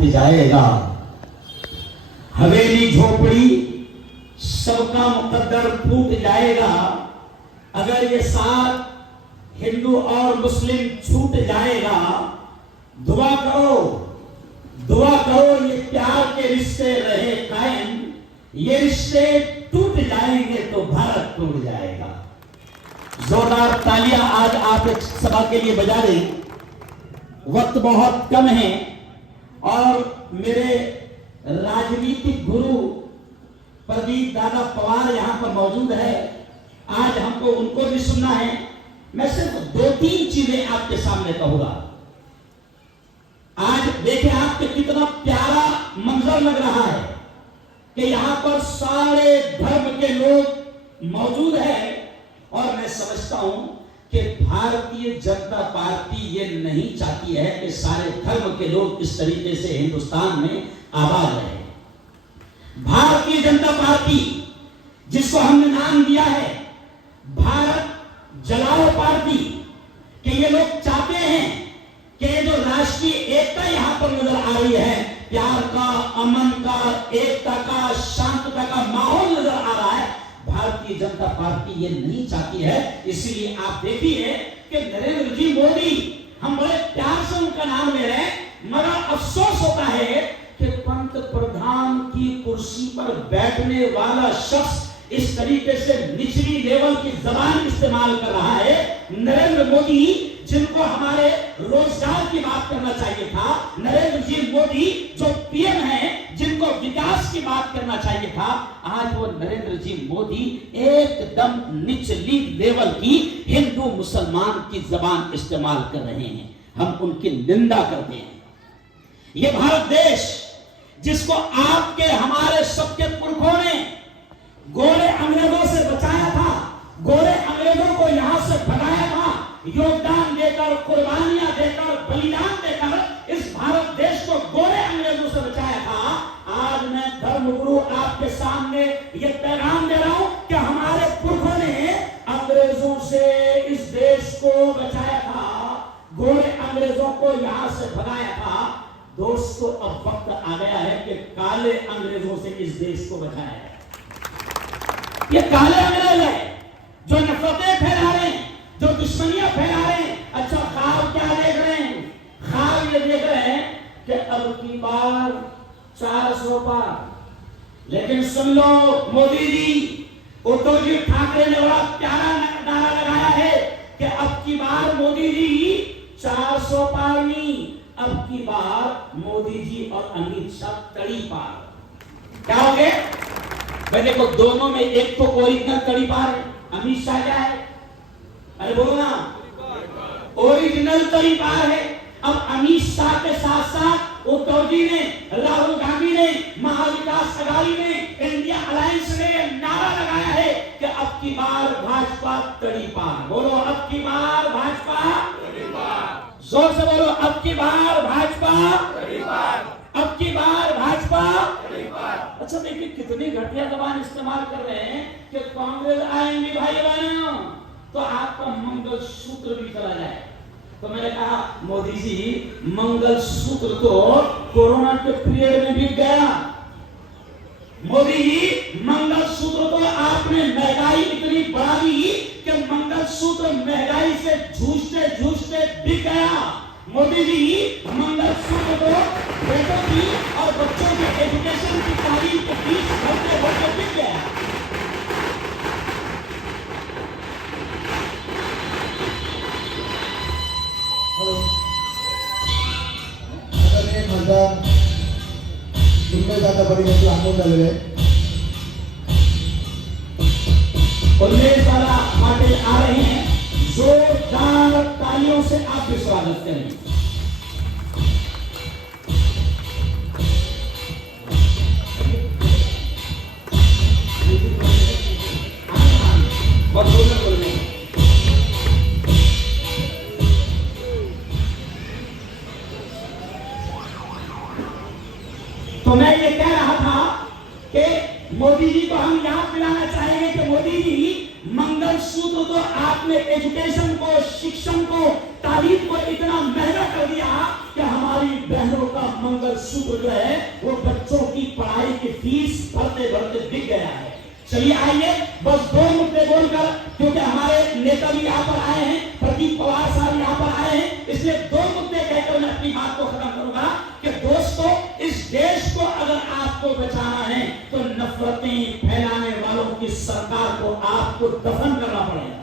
टूट जाएगा। हवेली झोपड़ी सबका मुकद्दर फूट जाएगा। अगर ये साथ हिंदू और मुस्लिम छूट जाएगा, दुआ करो ये प्यार के रिश्ते रहे कायम। ये रिश्ते टूट जाएंगे तो भारत टूट जाएगा। जोरदार तालियां आज आप एक सभा के लिए बजा रही। वक्त बहुत कम है और मेरे राजनीतिक गुरु प्रदीप दादा पवार यहां पर मौजूद है। आज हमको उनको भी सुनना है। मैं सिर्फ 2-3 चीजें आपके सामने कहूंगा। आज देखें आपके कितना प्यारा मंजर लग रहा है कि यहां पर सारे धर्म के लोग मौजूद हैं और मैं समझता हूं कि भारतीय जनता पार्टी ये नहीं चाहती है कि सारे धर्म के लोग इस तरीके से हिंदुस्तान में आबाद रहे। भारतीय जनता पार्टी जिसको हमने नाम दिया है भारत जलाओ पार्टी, कि ये लोग चाहते हैं कि जो राष्ट्रीय एकता यहां पर नजर आ रही है, प्यार का, अमन का, एकता का, शांतता का माहौल नजर आ रहा है, भारतीय जनता पार्टी ये नहीं चाहती है। इसीलिए आप देखिए कि नरेंद्र जी मोदी, हम बड़े प्यार से उनका नाम ले रहे हैं, मगर अफसोस होता है कि पंत प्रधान की कुर्सी पर बैठने वाला शख्स इस तरीके से निचली लेवल की जबान इस्तेमाल कर रहा है। नरेंद्र मोदी जिनको हमारे रोजगार की बात करना चाहिए था, नरेंद्र जी मोदी जो पीएम हैं जिनको विकास की बात करना चाहिए था, आज वो नरेंद्र जी मोदी एकदम निचली लेवल की हिंदू मुसलमान की जबान इस्तेमाल कर रहे हैं। हम उनकी निंदा करते हैं। ये भारत देश जिसको आपके हमारे सबके पुरखों ने गोरे अंग्रेजों से बचाया था, गोरे अंग्रेजों को यहां से भगाया था, योगदान देकर, कुर्बानियां देकर, बलिदान देकर इस भारत देश को गोरे अंग्रेजों से बचाया था। आज मैं धर्मगुरु आपके सामने ये पैगाम दे रहा हूं कि हमारे पुरखों ने अंग्रेजों से इस देश को बचाया था, गोरे अंग्रेजों को यहां से भगाया था। दोस्तों, अब वक्त आ गया है कि काले अंग्रेजों से इस देश को बचाया है। ये काले अंग्रेज है जो नफरतें फैला रहे हैं, जो दुश्मनियां फैला रहे हैं। अच्छा, ख्वाब क्या देख रहे हैं? ख्वाब ये देख रहे हैं कि अब की बार 400 पार। लेकिन सुन लो मोदी जी, उद्धव जी ठाकरे ने बड़ा प्यारा नारा लगाया है कि अब की बार मोदी जी 400 पार नहीं, अब की बार मोदी जी और अमित शाह तड़ी पार। क्या हो गए भाई? देखो, दोनों में एक तो ओरिजिनल तड़ी पार है, अमित शाह क्या है? अरे बोलो ना, ओरिजिनल तड़ी पार है। अब अमित शाह के साथ साथ उद्धव जी ने, राहुल गांधी ने, महाविकास अघाड़ी ने, इंडिया अलायंस ने नारा लगाया है कि अब की बार भाजपा तड़ी पार। बोलो, अब की बार भाजपा तड़ी पार। जोर से बोलो, अब की बार भाजपा तड़ी पार, अब की बार भाजपा तड़ी पार। अच्छा, देखिए कितनी घटिया जबान इस्तेमाल कर रहे हैं कि कांग्रेस आएंगे भाई बहनों तो आपका मंगल सूत्र भी चला जाए। तो मैंने कहा मोदी जी, मंगल सूत्र तो कोरोना के पीरियड में भी गया। मोदी जी, मंगल सूत्र तो आपने महंगाई इतनी बढ़ा दी कि मंगल सूत्र महंगाई से जूझते जूझते बिक गया। मोदी जी, मंगल सूत्र तो बेटों की और बच्चों के एजुकेशन की तारीफ के बीच होते होते बिक गया। वाला पाटिल आ रहे हैं, जोरदार तालियों से आप भी स्वागत करें। तो मैं ये कह रहा था कि मोदी जी को हम याद दिलाना चाहेंगे कि मोदी जी, मंगल सूत्र तो आपने एजुकेशन को, शिक्षण को, तालीम को इतना महंगा कर दिया कि हमारी बहनों का मंगलसूत्र जो है वो बच्चों की पढ़ाई की फीस भरते भरते बिक गया है। चलिए आइए बस 2 मुद्दे बोलकर, क्योंकि हमारे नेता भी यहाँ पर आए हैं, प्रदीप पवार साहब यहाँ पर आए हैं, इसलिए 2 मुद्दे कहकर मैं अपनी बात को खत्म करूंगा कि दोस्तों, इस देश को अगर आपको बचाना है तो नफरतें फैलाने वालों की सरकार को आपको दफन करना पड़ेगा।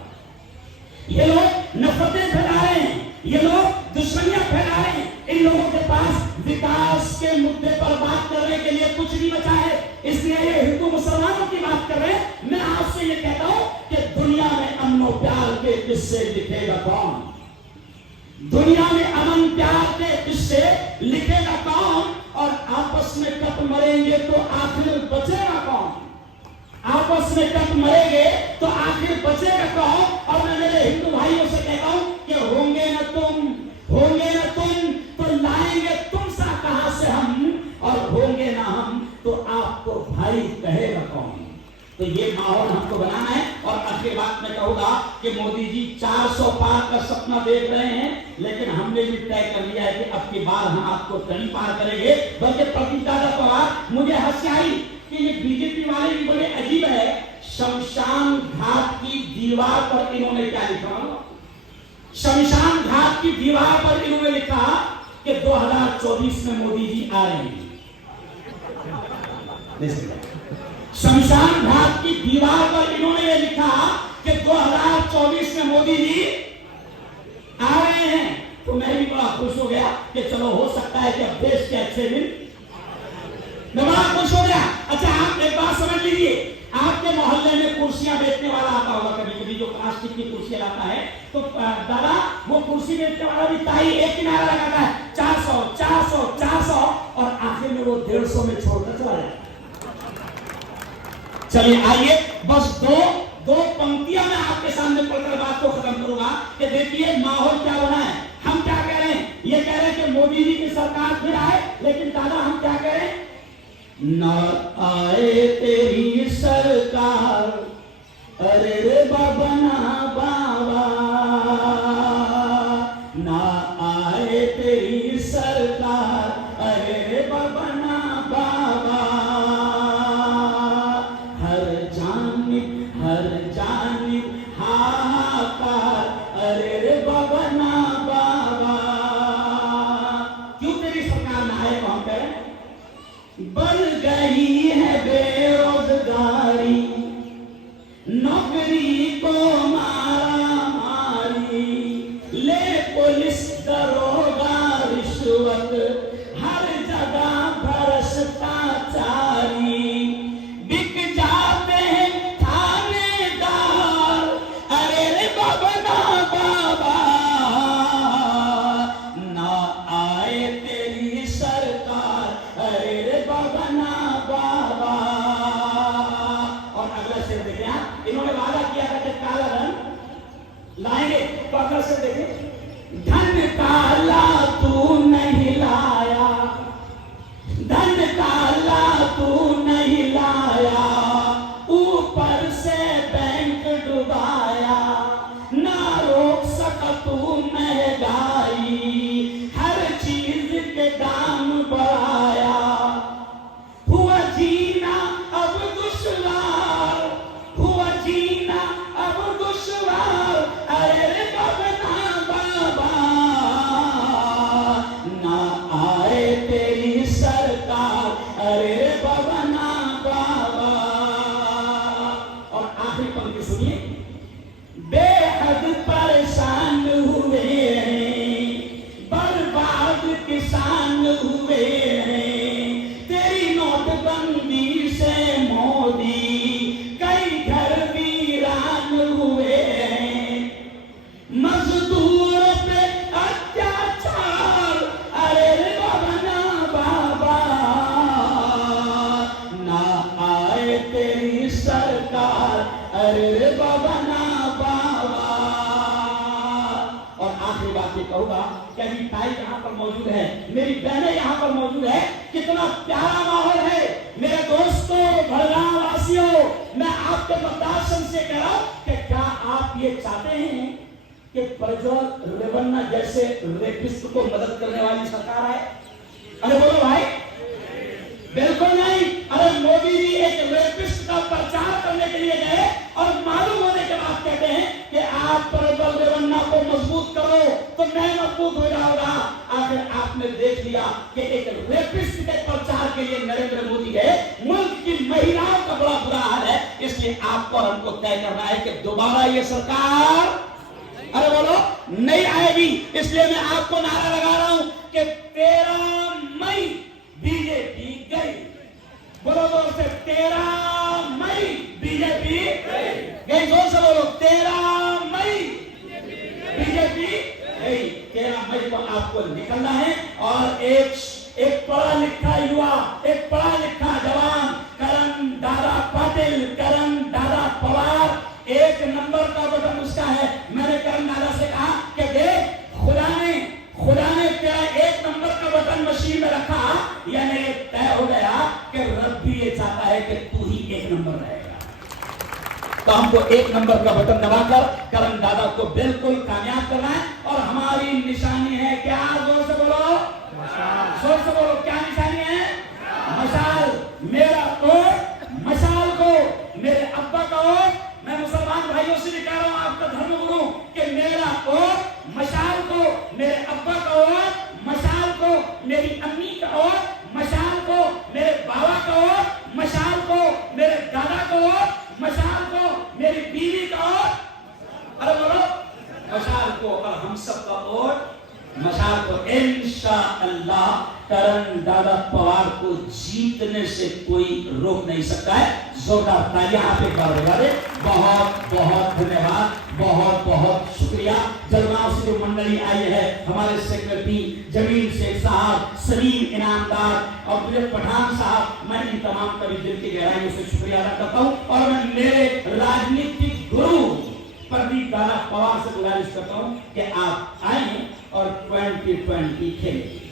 ये लोग नफरतें फैला रहे हैं, ये लोग दुश्मनियां फैला रहे हैं, इन लोगों के पास विकास के मुद्दे पर बात करने के लिए कुछ नहीं बचा है, इसलिए ये हिंदू मुसलमानों की बात कर रहे हैं। मैं आपसे ये कहता हूं कि दुनिया में अमन और प्यार के किस्से लिखेगा कौन? दुनिया में अमन प्यार के किस्से लिखेगा कौन? और आपस में कब मरेंगे तो आखिर बचेगा कौन? आपस में कब मरेंगे तो आखिर बचेगा कौन? और मैं मेरे हिंदू भाइयों से कहता हूं कि होंगे न तुम तो लाएंगे तुम सा कहां से हम, और होंगे ना हम तो आपको भाई कहेगा कौन? तो ये माहौल हमको बनाना है। और आखिर बात मैं कहूंगा कि मोदी जी 400 पार का सपना देख रहे हैं, लेकिन हमने भी तय कर लिया है कि अब की बार हम आपको कहीं पार करेंगे। बल्कि प्रदीप दादा पवार, मुझे हंसी आई कि ये बीजेपी वाले भी बड़े अजीब है, शमशान घाट की दीवार पर इन्होंने क्या लिखा? शमशान घाट की दीवार पर इन्होंने लिखा कि 2024 में मोदी जी आ रहे हैं। शमशान घाट की दीवार पर इन्होंने ये लिखा कि 2024 में मोदी जी आ रहे हैं। तो मैं भी बड़ा खुश हो गया कि चलो हो सकता है कि अब देश के अच्छे दिन, मैं बड़ा खुश हो गया। अच्छा, आप एक बात समझ लीजिए, आपके मोहल्ले में कुर्सियां बेचने वाला आता होगा कभी कभी, जो प्लास्टिक की कुर्सियां लाता है, तो दादा वो कुर्सी बेचने वाला भी ताई एक किनारा लगाता है 400 400 400 और आखिर में वो 150 में छोड़कर चला जाता है। चलिए आइए बस दो पंक्तियां मैं आपके सामने पढ़कर बात को खत्म करूंगा कि देखिए माहौल क्या बना है। हम क्या कह रहे हैं? ये कह रहे हैं कि मोदी जी की सरकार फिर आए, लेकिन दादा हम क्या कह रहे हैं? न आए तेरी सरकार, अरे रे बाबा ना बाबा, ना आए तेरी सरकार, अरे रे बाबा ना बाबा, हर जानिब हाहाकार, अरे रे बाबा ना बाबा। क्यों तेरी सरकार ना आए? वहां पे बढ़ गई है बेरोजगारी, नौकरी को मारा मारी, ले पुलिस दरोगा रिश्वत, हर जगह भ्रष्टाचारी, बिक जाते हैं थानेदार, अरे रे बाबा ना बाबा, ना आए तेरी सरकार, अरे रे बाबा ना बाबा। और अगला शेर देखिए, इन्होंने वादा किया था कि काला धन लाएंगे, तो अगला शेर देखिए, धन काला तू नहीं लाया, धन काला तू नहीं लाया, ऊपर से बैंक डुबाया, ना रोक सका तू महंगाई, हर चीज के दाम बढ़ाया, हुआ जीना अब दुश्वार, हुआ जीना अब दुश्वार, अरे रे बाबा ना बाबा, ना आए तेरी सरकार, अरे रे बाबा ना बाबा। और आखिरी पंक्ति सुनिए, बेहद परेशान हुए हैं, बर्बाद किसान हुए हैं, तेरी नोटबंदी से मोदी कई घर वीरान हुए हैं, मजदूरों पे अत्याचार, अरे रे बाबा ना बाबा, ना आए तेरी सरकार, अरे रे बाबा ना बाबा। और आखिरी बात ये कहूंगा कि अभी ताई यहाँ पर मौजूद है, मेरी बहनें यहाँ पर मौजूद है, कितना प्यारा माहौल है। मेरे दोस्तों, भड़गांव वासियों, मैं आपके मतदार से कह रहा हूं कि क्या आप ये चाहते हैं कि प्रज्वल रेवन्ना जैसे रेपिस्ट को मदद करने वाली सरकार है? अरे बोलो भाई, बिल्कुल नहीं। अरे मोदी जी एक रेपिस्ट का प्रचार करने के लिए गए और मालूम होने के बाद कहते हैं कि आप प्रज्वल रेवन्ना को मजबूत करो तो मैं मजबूत हो जाऊंगा। आखिर आपने देख लिया कि एक रेपिस्ट के प्रचार के लिए नरेंद्र मोदी गए। मुल्क की महिलाओं का बड़ा बुरा हाल है, इसलिए आपको और हमको तय करना है कि दोबारा ये सरकार, अरे बोलो, नहीं आएगी। इसलिए मैं आपको नारा लगा रहा हूं कि 13 मई बीजेपी गई। बोलो जोर से, 13 मई बीजेपी गई। जोर से बोलो, 13 मई बीजेपी गई। 13 मई को आपको निकलना है और एक पढ़ा लिखा युवा, एक पढ़ा लिखा जवान करण दादा पाटिल, करण दादा पवार, 1 नंबर का बटन उसका है। मैंने करण दादा से कहा कि देख, खुदा ने तेरा 1 नंबर का बटन मशीन में रखा, यानी ये तय हो गया कि रब भी ये चाहता है कि तू ही 1 नंबर रहेगा। तो हमको 1 नंबर का बटन दबाकर करण दादा को बिल्कुल कामयाब करना है। और हमारी निशानी है क्या? जोर से बोलो, जोर से बोलो, क्या निशानी है? मशाल। मेरा वोट मशाल को, मेरे अब्बा का वोट। मैं मुसलमान भाइयों से भी कह रहा हूं, आपका धर्मगुरु, कि मेरा वोट मशाल को, मेरे अब्बा का वोट मशाल को, मेरी अम्मी का वोट मशाल को, मेरे बाबा का वोट मशाल को, मेरे दादा का वोट मशाल को, मेरी बीवी का वोट, अरे बोलो, मशाल को। और हम सब का वोट मशाल को। इंशाअल्लाह करण दादा पवार को जीतने से कोई रोक नहीं सकता है। जोरदार तालियां आप एक बार बजा दे। बहुत बहुत धन्यवाद, बहुत बहुत शुक्रिया। जलगांव से जो मंडली आई है, हमारे सेक्रेटरी जमील शेख साहब, सलीम इनामदार और मुझे पठान साहब, मैं इन तमाम का भी दिल की गहराइयों से शुक्रिया अदा करता हूं। और मैं मेरे राजनीतिक गुरु प्रदीप दादा पवार से गुजारिश करता हूं कि आप आए और 2020 खेलें।